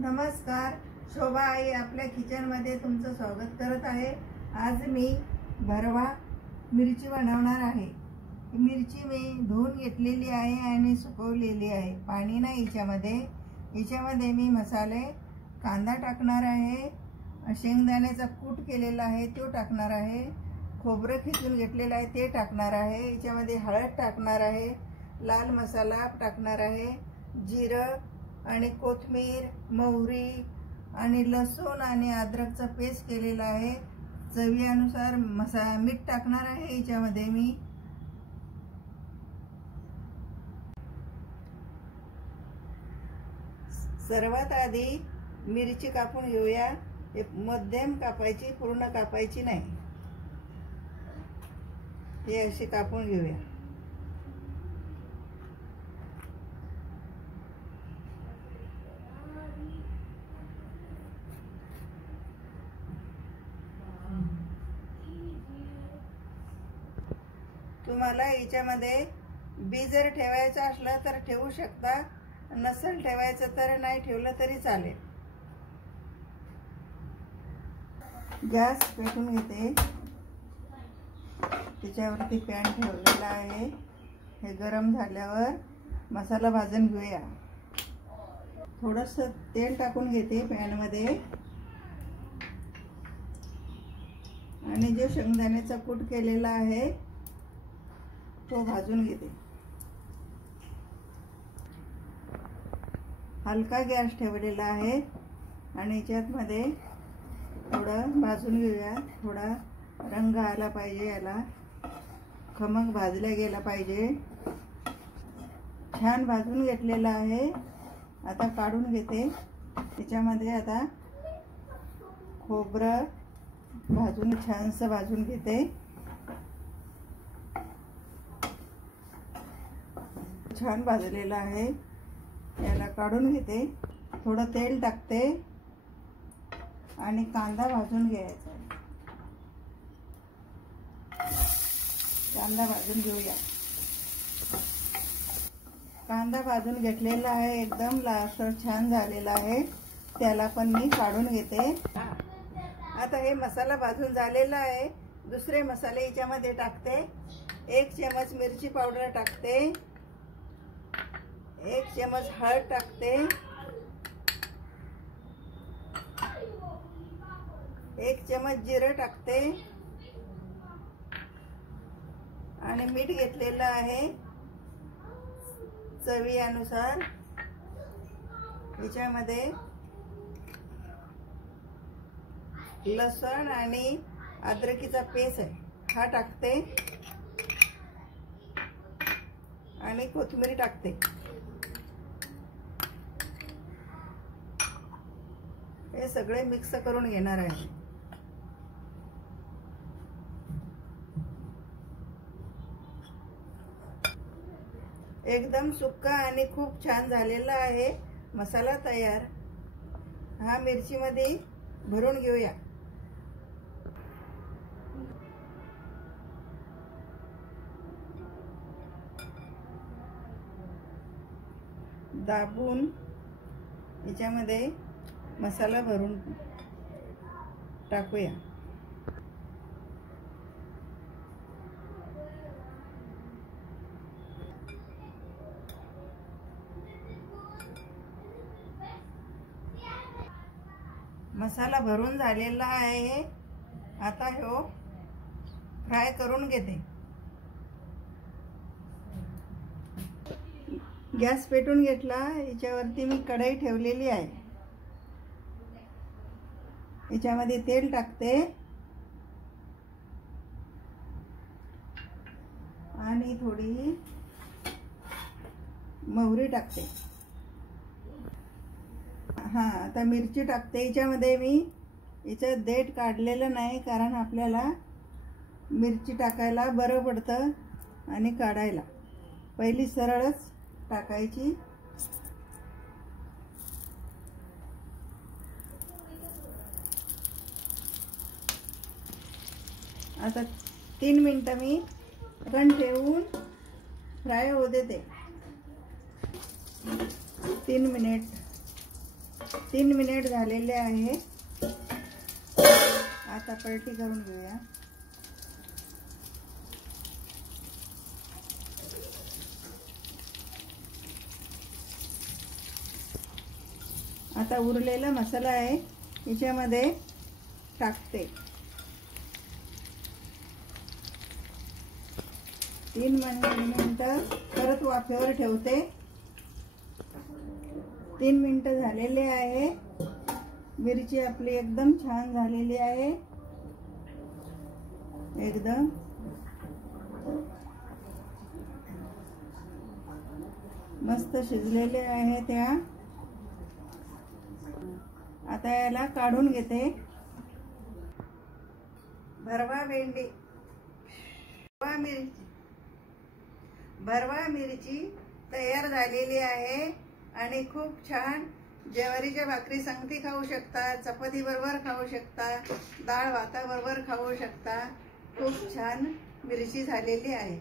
नमस्कार, शोभा आई आपल्या किचनमध्ये तुमचं स्वागत करत आहे। आज मी भरवा मिरची बनवणार आहे। मिरची मी धुवून घेतलेली आहे आणि सुकवलेली आहे, पाणी नाही याच्यामध्ये मी मसाले कांदा टाकणार आहे, शेंगदाण्याचा कूट केलेला आहे तो टाकणार आहे, खोबरं खिसून घेतलेलं आहे ते टाकणार आहे, याच्यामध्ये हळद टाकणार आहे, लाल मसाला टाकणार आहे, जिरं आणि कोथिंबीर, मोहरी आणि लसूण आणि अद्रकचा पेस्ट केलेला आहे। चवीनुसार मीठ टाकणार आहे याच्यामध्ये मी। सर्वात आधी मिरची कापून घेऊया। मध्यम कापायची, पूर्ण कापायची नाही, हे अशी कापून घेऊया। तुम्हाला याच्यामध्ये बी जर ठेवायचं असलं तर ठेवू शकता, नसेल ठेवायचं तर नाही ठेवलं तरी चालेल। गॅस पेटून घेते, त्याच्यावरती पॅन ठेवलेला आहे। हे गरम झाल्यावर मसाला भाजून घेऊया। थोडंसं तेल टाकून घेते पॅनमध्ये आणि जो शेंगदाण्याचा कूट केलेला आहे तो भाजून घेते। हलका गॅस ठेवलेला आहे आणि याच्यामध्ये थोडं भाजून घेऊया। थोडा रंग आला पाहिजे, याला खमंग भाजला गेला पाहिजे। छान भाजून घेतलेला आहे, आता काढून घेते। त्याच्यामध्ये आता खोबरं भाजून छानसं भाजून घेते। छान भाजलेला आहे, याला काढून घेते। थोडं तेल टाकते आणि कांदा भाजून घ्यायचा। कांदा भाजून घेऊया। कांदा भाजून घेतलेला आहे, एकदम लालसर छान झालेला आहे, त्याला पण मी काढून घेते। आता हे मसाला भाजून झालेला आहे, दुसरे मसाले याच्यामध्ये टाकते। 1 चमच मिरची पावडर टाकते, 1 चमच हळद टाकते, 1 चमच जिरं टाकते आणि मीठ घेतलेलं आहे चवीनुसार। याच्यामध्ये लसूण आणि अद्रकीचा पेस्ट आहे हा टाकते आणि कोथिंबीर टाकते। हे सगळे मिक्स करून घेणार आहे। एकदम सुक्का आणि खूप छान झालेला आहे मसाला तयार। हा मिरची मध्ये भरून घेऊया। दाबून याच्यामध्ये मसाला भरून टाकूया। मसाला भरून झालेला आहे, आता ह्यो फ्राय करून घेते। गॅस पेटून घेतला, याच्यावरती मी कढई ठेवलेली आहे। याच्यामध्ये तेल टाकते आणि थोडी मोहरी टाकते। आता मिरची टाकते। याच्यामध्ये मी याचं देठ काढलेलं नाही, कारण आपल्याला मिरची टाकायला बरं पडतं आणि काढायला पहिली सरळच टाकायची। आता 3 मिनिटं मी ढक्कन ठेवून फ्राय होऊ देते। 3 मिनिट 3 मिनिट झालेले आहे. आता पलटी करून घेऊया. आता उरलेला मसाला आहे याच्यामध्ये टाकते. 3 मिनिटं परत वाफेवर ठेवते. 3 मिनिटं झालेले आहे. मिरची आपली एकदम छान झालेली आहे. एकदम मस्त शिजलेले आहे त्या. आता याला काढून घेते. भरवा भेंडी, भरवा मिरची तयार झालेली आहे आणि खूप छान ज्वारीच्या भाकरी संगती खाऊ शकता, चपाती बरोबर खाऊ शकता, डाळ भाताबरोबर खाऊ शकता. खूप छान मिरची झालेली आहे.